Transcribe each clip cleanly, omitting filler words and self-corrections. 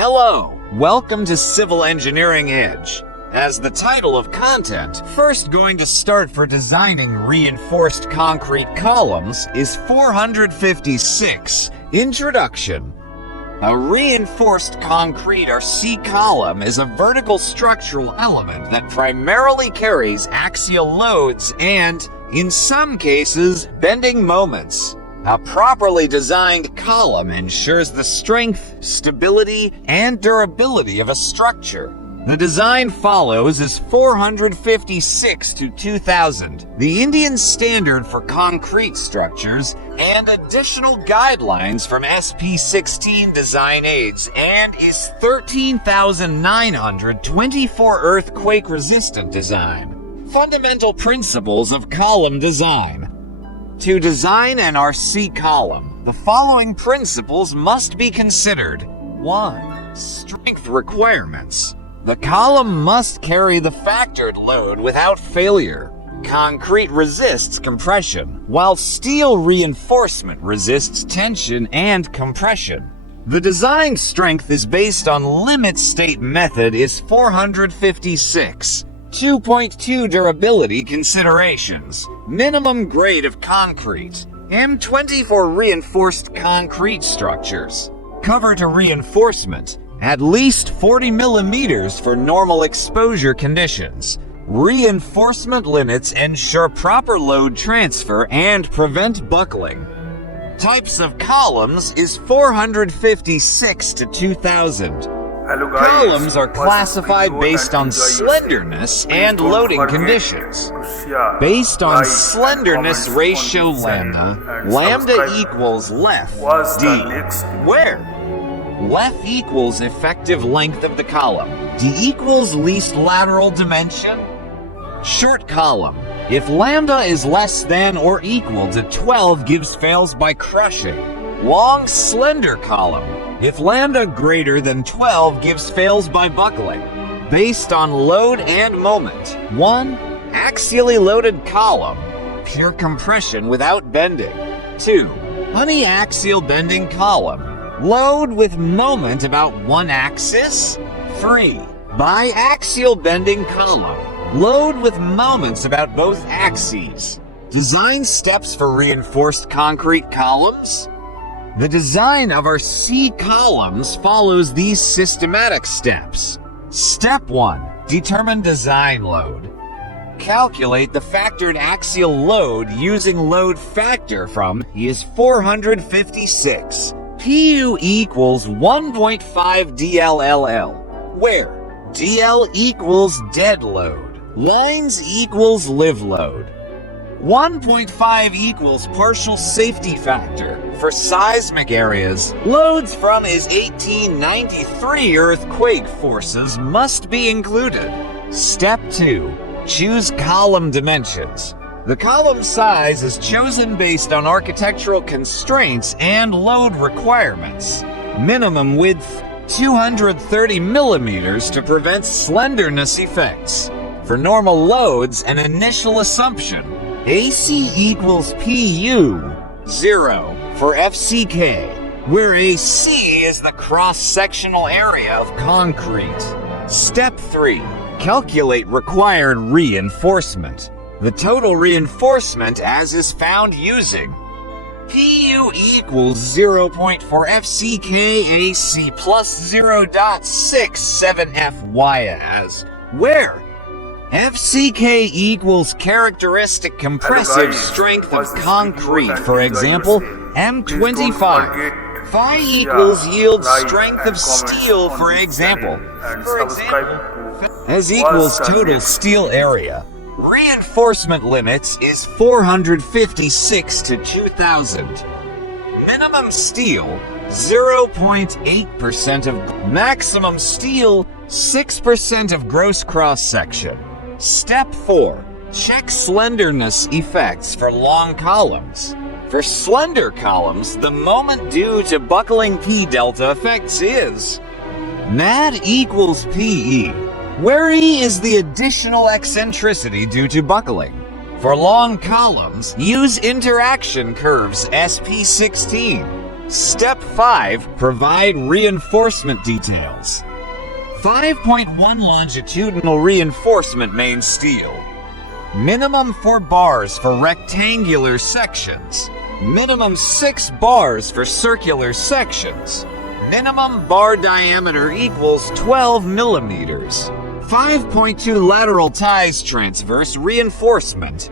Hello, welcome to Civil Engineering Edge. As the title of content, first going to start for designing reinforced concrete columns is 456, Introduction. A reinforced concrete or C-column is a vertical structural element that primarily carries axial loads and, in some cases, bending moments. A properly designed column ensures the strength, stability, and durability of a structure. The design follows is 456 to 2000, the Indian standard for concrete structures, and additional guidelines from SP16 design aids, and is 13,924 earthquake-resistant design. Fundamental principles of column design. To design an RC column, the following principles must be considered. 1. Strength requirements. The column must carry the factored load without failure. Concrete resists compression, while steel reinforcement resists tension and compression. The design strength is based on limit state method is 456. 2.2 durability considerations. Minimum grade of concrete. M20 for reinforced concrete structures. Cover to reinforcement. At least 40 millimeters for normal exposure conditions. Reinforcement limits ensure proper load transfer and prevent buckling. Types of columns is 456 to 2000. Columns are classified based on slenderness and loading conditions. Based on slenderness ratio lambda equals left d, where left equals effective length of the column, d equals least lateral dimension. Short column. If lambda is less than or equal to 12 gives fails by crushing. Long slender column. If lambda greater than 12 gives fails by buckling. Based on load and moment. 1. Axially loaded column. Pure compression without bending. 2. Uniaxial bending column. Load with moment about one axis. 3. Biaxial bending column. Load with moments about both axes. Design steps for reinforced concrete columns. The design of our C columns follows these systematic steps. Step 1. Determine design load. Calculate the factored axial load using load factor from is 456. PU equals 1.5 DLLL, where DL equals dead load, lines equals live load. 1.5 equals partial safety factor. For seismic areas, loads from is 1893 earthquake forces must be included. Step 2. Choose column dimensions. The column size is chosen based on architectural constraints and load requirements. Minimum width 230 millimeters to prevent slenderness effects. For normal loads, an initial assumption. AC equals PU, 0 for FCK, where AC is the cross-sectional area of concrete. Step 3. Calculate required reinforcement. The total reinforcement as is found using PU equals 0.4 FCK AC plus 0.67 FY as, where FCK equals characteristic compressive strength of concrete, for example, M25. Phi equals yield strength of steel, for example, as equals total steel area. Reinforcement limits is 456 to 2000. Minimum steel, 0.8% of maximum steel, 6% of gross cross-section. Step 4. Check slenderness effects for long columns. For slender columns, the moment due to buckling P delta effects is NAD equals PE, where E is the additional eccentricity due to buckling. For long columns, use interaction curves SP16. Step 5. Provide reinforcement details. 5.1 Longitudinal reinforcement main steel. Minimum 4 bars for rectangular sections. Minimum 6 bars for circular sections. Minimum bar diameter equals 12 millimeters. 5.2 Lateral ties transverse reinforcement.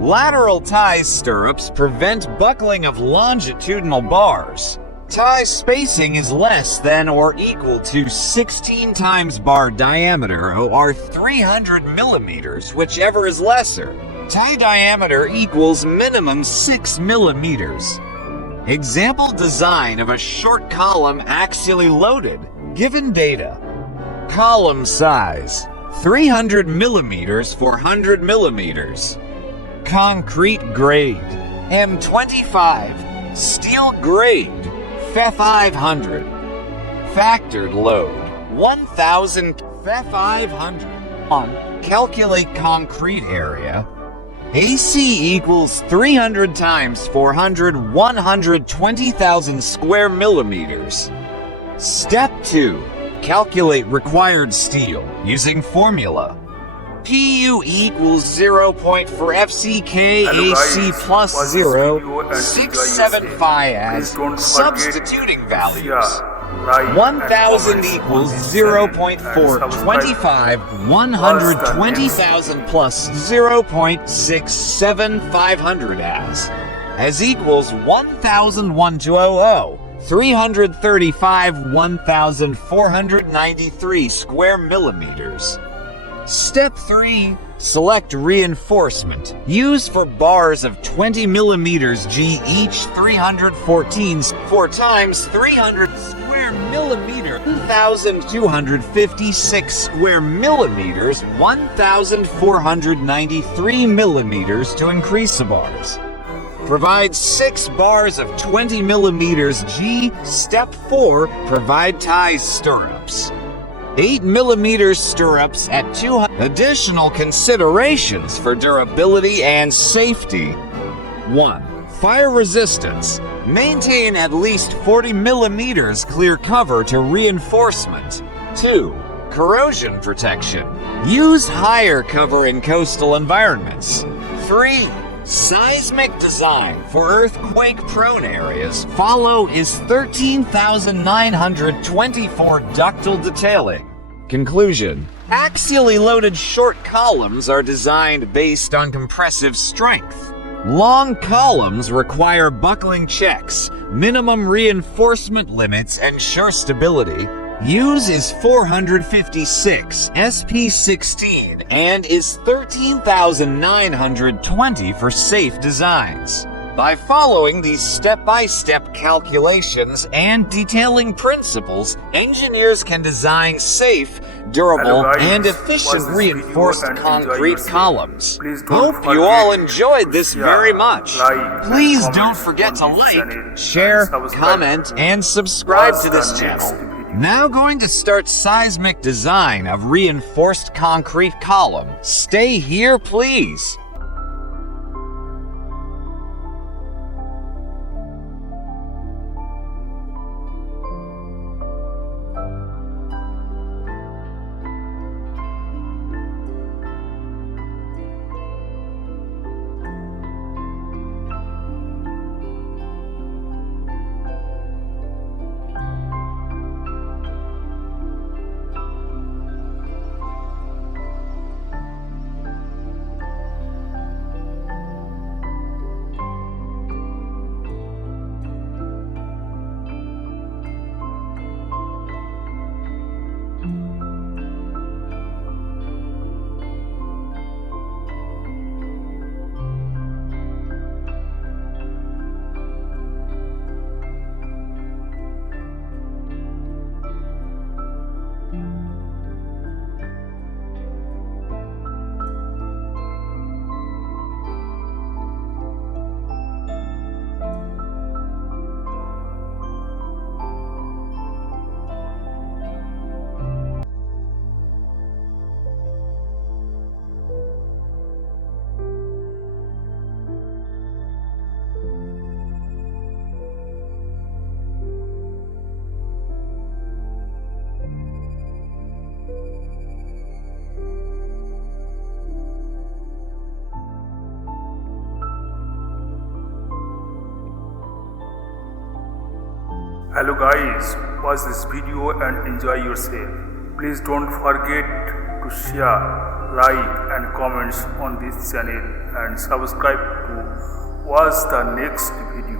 Lateral ties stirrups prevent buckling of longitudinal bars. Tie spacing is less than or equal to 16 times bar diameter or 300 millimeters, whichever is lesser. Tie diameter equals minimum 6 millimeters. Example design of a short column axially loaded. Given data. Column size 300 millimeters, 400 millimeters. Concrete grade M25. Steel grade Fe500. Factored load 1000 Fe500. On calculate concrete area. AC equals 300 times 400, 120,000 square millimeters. Step 2. Calculate required steel using formula. PU equals 0.4 FCK AC plus 0, 675 as substituting values. 1000 equals 0.425, 120,000 plus 0.67500 as equals 1001 335 1493 square millimeters. Step 3. Select reinforcement. Use for bars of 20 millimeters G each 314 4 times 300 square millimeter 1,256 square millimeters 1,493 millimeters to increase the bars. Provide 6 bars of 20 millimeters G. Step 4. Provide ties stirrups. 8 millimeter stirrups at 200. Additional considerations for durability and safety. 1. Fire resistance. Maintain at least 40 millimeters clear cover to reinforcement. 2. Corrosion protection. Use higher cover in coastal environments. 3. Seismic design for earthquake-prone areas. Follow is 13,924 ductile detailing. Conclusion. Axially loaded short columns are designed based on compressive strength. Long columns require buckling checks, minimum reinforcement limits, and sure stability. Use is 456 SP16 and is 13,920 for safe designs. By following these step-by-step calculations and detailing principles, engineers can design safe, durable, and efficient reinforced concrete columns. Hope you all enjoyed this very much. Please don't forget to like, share, comment, and subscribe to this channel. Now going to start seismic design of reinforced concrete column. Stay here, please. Hello guys, watch this video and enjoy yourself. Please don't forget to share, like and comments on this channel and subscribe to watch the next video.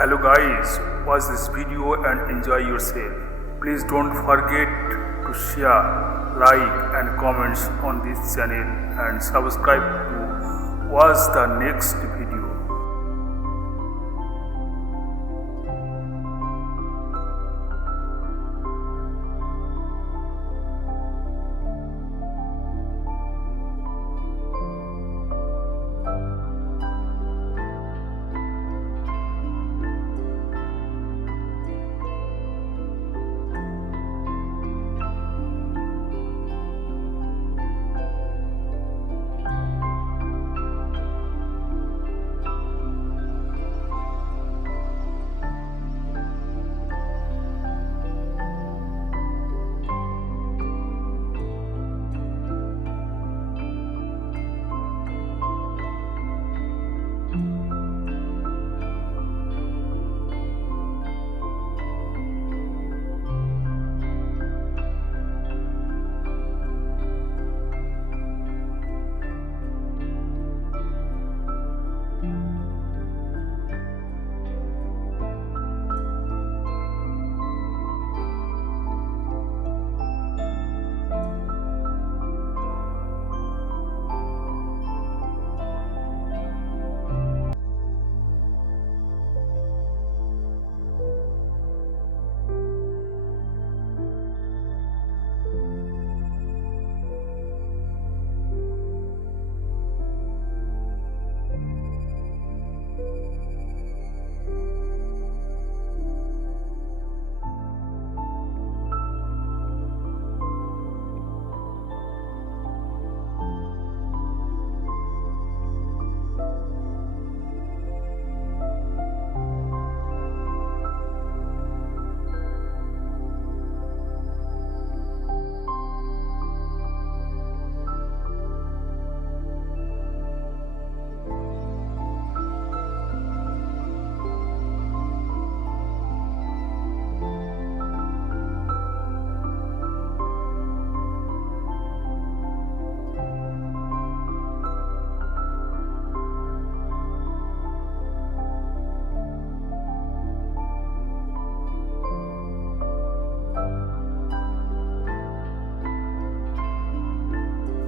Hello guys, watch this video and enjoy yourself. Please don't forget to share, like and comments on this channel and subscribe to watch the next video.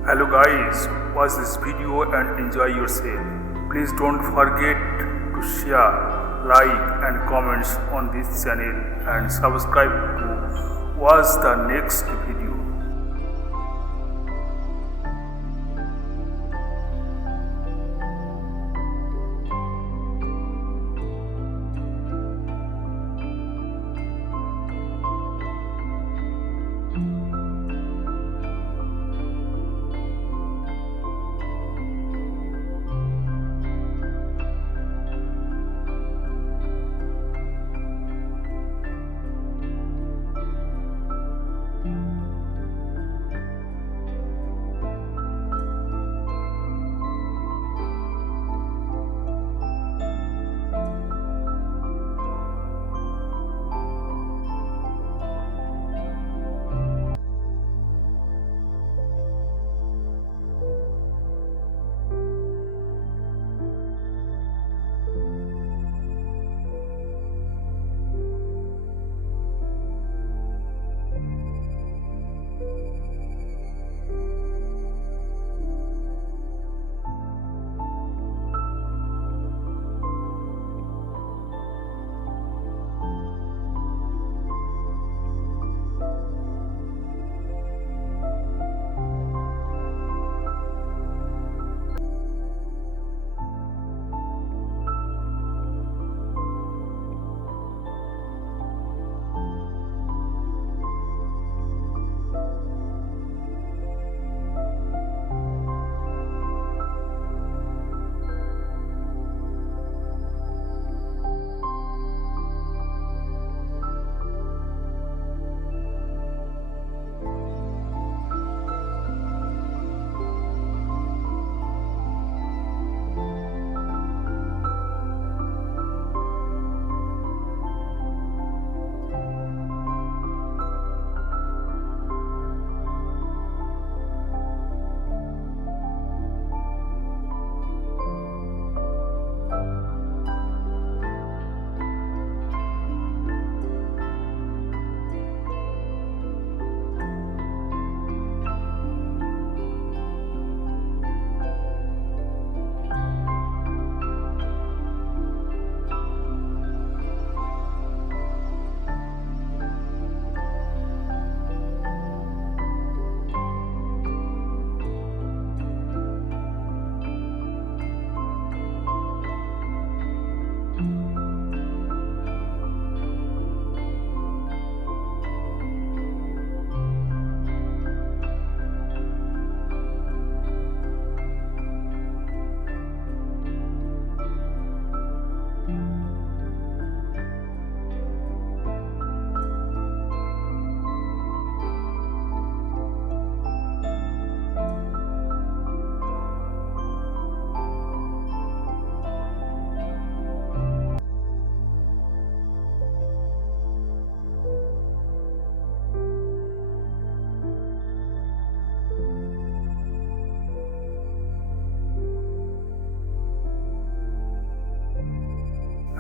Hello guys, watch this video and enjoy yourself. Please don't forget to share, like and comments on this channel and subscribe to watch the next video.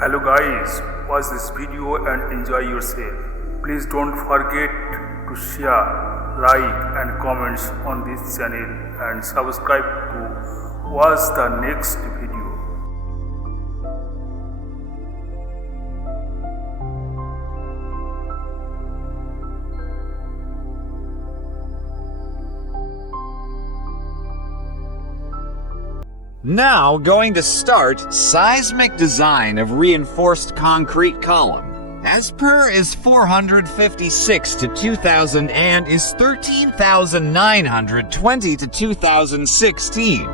Hello guys, watch this video and enjoy yourself. Please don't forget to share, like and comments on this channel and subscribe to watch the next video. Now going to start seismic design of reinforced concrete column. As per is 456 to 2000 and is 13,920 to 2016.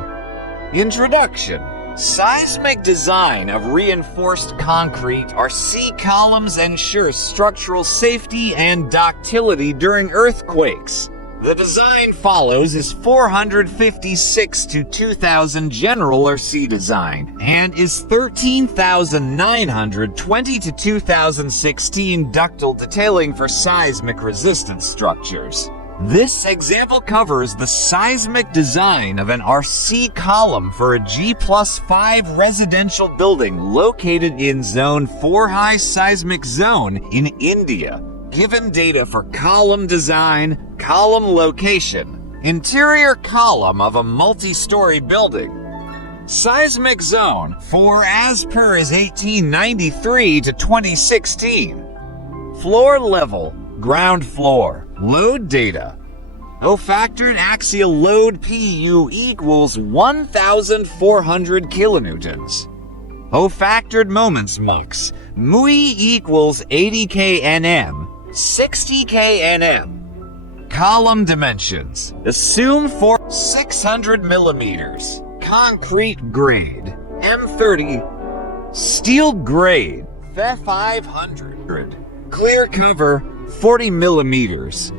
Introduction. Seismic design of reinforced concrete RC columns ensures structural safety and ductility during earthquakes. The design follows is 456 to 2000 general RC design and is 13,920 to 2016 ductile detailing for seismic-resistant structures. This example covers the seismic design of an RC column for a G+5 residential building located in Zone 4 high seismic zone in India. Given data for column design, column location, Interior column of a multi-story building. Seismic zone for as per is 1893 to 2016. Floor level, ground floor, load data. O-factored axial load PU equals 1,400 kilonewtons. O-factored moments mux, MUI equals 80 kNm, 60 kNm. Column dimensions, assume for 600 millimeters. Concrete grade, M30. Steel grade, 500. Clear cover, 40 millimeters.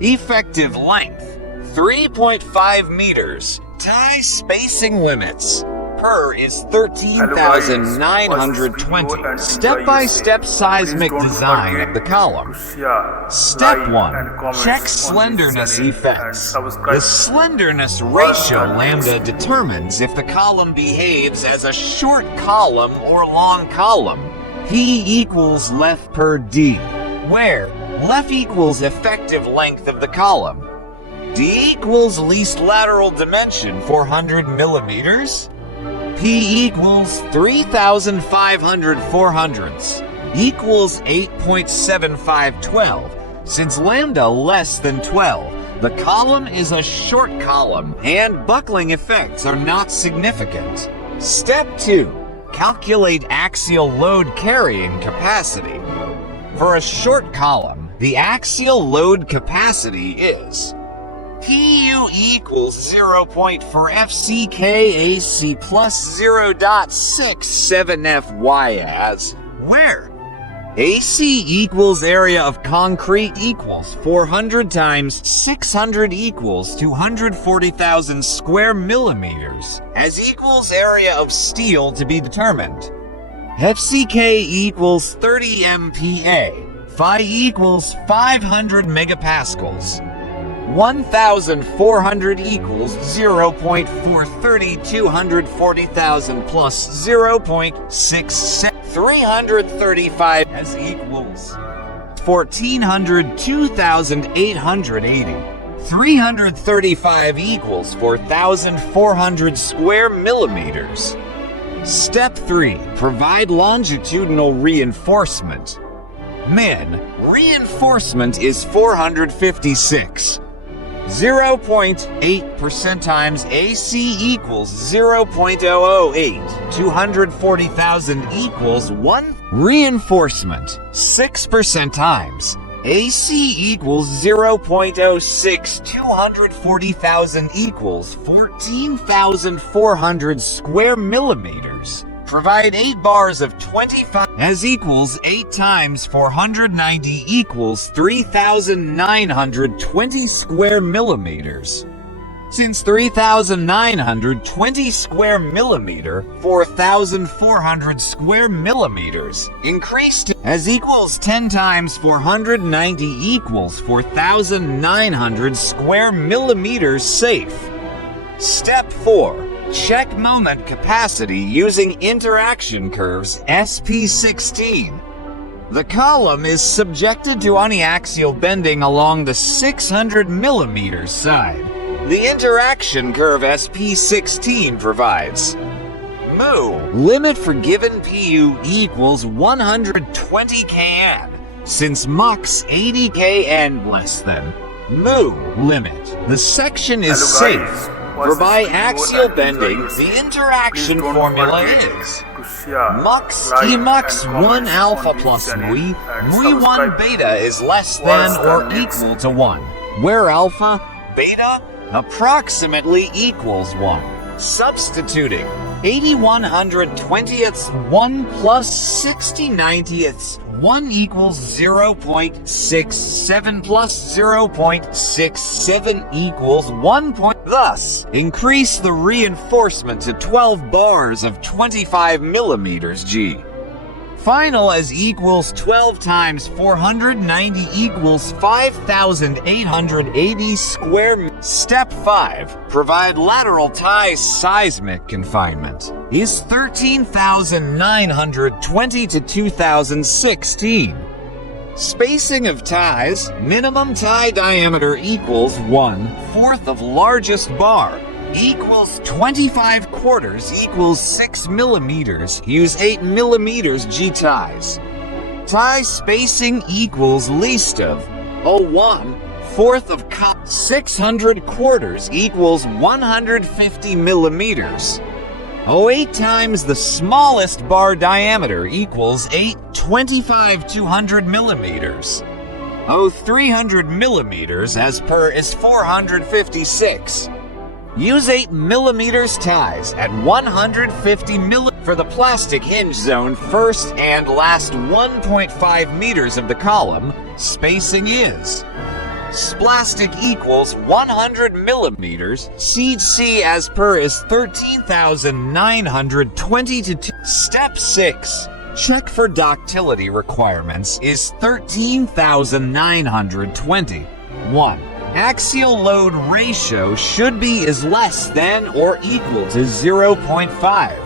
Effective length, 3.5 meters. Tie spacing limits. Per is 13,920. Step-by-step seismic design of the column. Step 1. Check slenderness effects. The slenderness ratio lambda determines if the column behaves as a short column or long column. P equals left per D, where left equals effective length of the column. D equals least lateral dimension, 400 millimeters. P equals 3,500 400ths equals 8.7512. Since lambda less than 12, the column is a short column and buckling effects are not significant. Step 2. Calculate axial load carrying capacity. For a short column, the axial load capacity is PU equals 0.4 FCKAC plus 0.67 FY as, where AC equals area of concrete equals 400 times 600 equals 240,000 square millimeters, as equals area of steel to be determined. FCK equals 30 MPa, Phi equals 500 megapascals. 1,400 equals 0.430 240,000 plus 0.67 335 as equals 1,400 2,880. 335 equals 4,400 square millimeters. Step 3. Provide longitudinal reinforcement. Min. Reinforcement is 456. 0.8% times AC equals 0.008. 240,000 equals 1. Reinforcement, 6% times AC equals 0.06. 240,000 equals 14,400 square millimeters. Provide 8 bars of 25 as equals 8 times 490 equals 3,920 square millimeters. Since 3,920 square millimeter, 4,400 square millimeters increased as equals 10 times 490 equals 4,900 square millimeters safe. Step 4. Check moment capacity using interaction curves SP16. The column is subjected to uniaxial bending along the 600 millimeters side. The interaction curve SP16 provides Mu. Limit for given PU equals 120 kN. Since MUX 80 kN less than Mu limit. The section is safe. For biaxial bending, the interaction formula is MUX Emux 1 alpha plus MUI, MUI 1 beta is less than or equal to 1, where alpha, beta, approximately equals 1. Substituting 81/120ths 1 plus 60/90ths 1 equals 0.67 plus 0.67 equals 1 point. Thus, increase the reinforcement to 12 bars of 25 millimeters G. Final as equals 12 times 490 equals 5,880 square. Step 5. Provide lateral tie seismic confinement. Is 13,920 to 2016. Spacing of ties. Minimum tie diameter equals 1/4 of largest bar. Equals 25 quarters equals 6 millimeters. Use 8 millimeters G ties. Tie spacing equals least of 1/4 of 600 quarters equals 150 millimeters. 8 times the smallest bar diameter equals 825 200 millimeters. 300 millimeters as per is 456. Use 8 millimeters ties at 150 millimeters for the plastic hinge zone. First and last 1.5 meters of the column spacing is plastic equals 100 millimeters. Seed C as per is 13,920 to 2. Step 6. Check for ductility requirements is 13,920. 1. Axial load ratio should be is less than or equal to 0.5.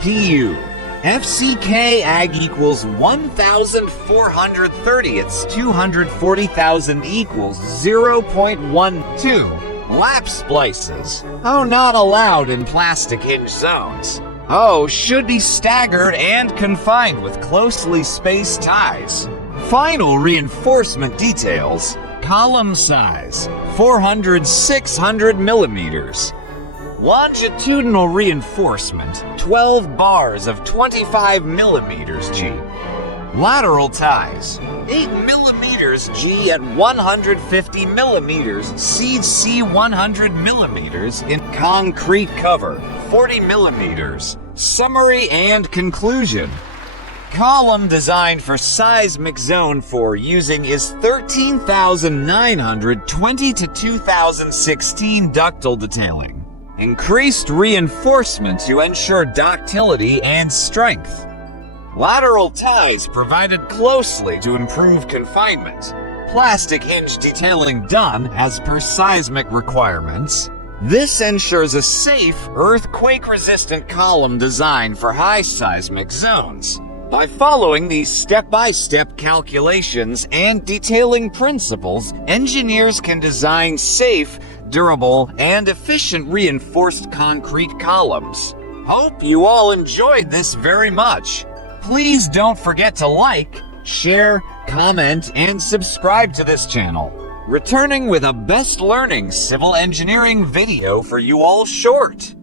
PU. FCK Ag equals 1,430. It's 240,000 equals 0.12. Lap splices. Not allowed in plastic hinge zones. Should be staggered and confined with closely spaced ties. Final reinforcement details. Column size 400-600 millimeters. Longitudinal reinforcement 12 bars of 25 millimeters G. Lateral ties 8 millimeters G at 150 millimeters. Seed C 100 millimeters in concrete cover 40 millimeters. Summary and conclusion. Column designed for seismic zone 4 using is 13,920 to 2016 ductile detailing. Increased reinforcement to ensure ductility and strength. Lateral ties provided closely to improve confinement. Plastic hinge detailing done as per seismic requirements. This ensures a safe, earthquake-resistant column design for high seismic zones. By following these step-by-step calculations and detailing principles, engineers can design safe, durable, and efficient reinforced concrete columns. Hope you all enjoyed this very much. Please don't forget to like, share, comment, and subscribe to this channel. Returning with a best learning civil engineering video for you all short.